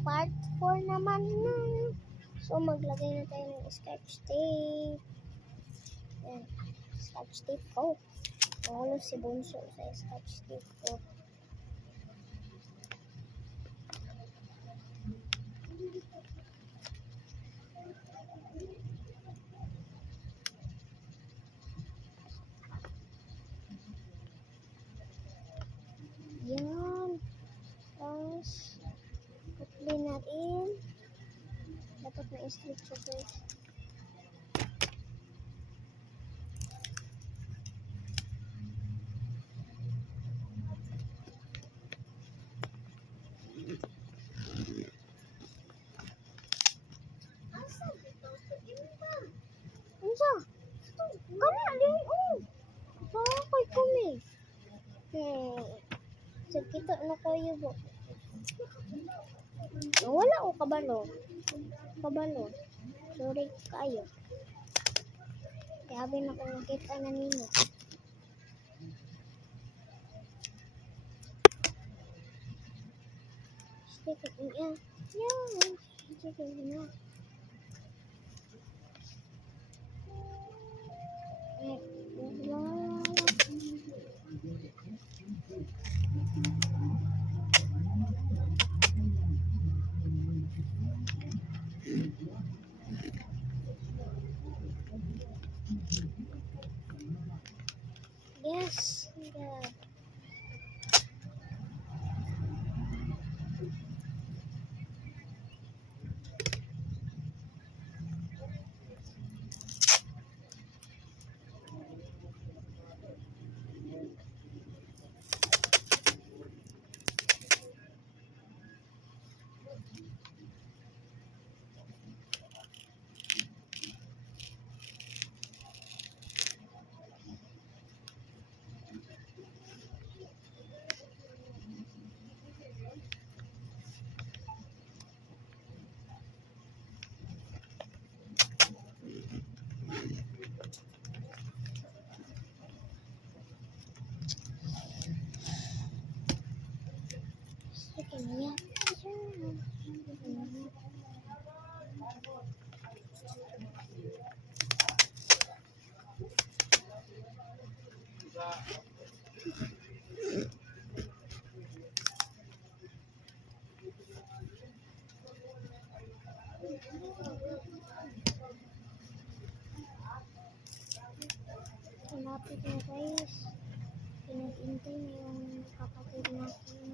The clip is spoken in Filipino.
part 4 naman na. So, maglagay na tayo ng scotch tape. Yan. Scotch tape ko. Nakulo si Bunso sa scotch tape ko. Yan. Tapos, putli na rin. Dapat na-stretch siya guys. Unsa? Kana din koy kumi. Sakita na kayo bo. Wala o kabalo. Sorry kayo. Sabi na kung nakita na nino. Stick it in yan. Yan. Stick it in yan. Yes, yeah. Yeah. Malapit na guys. Pinag-intay na yung kapatid natin.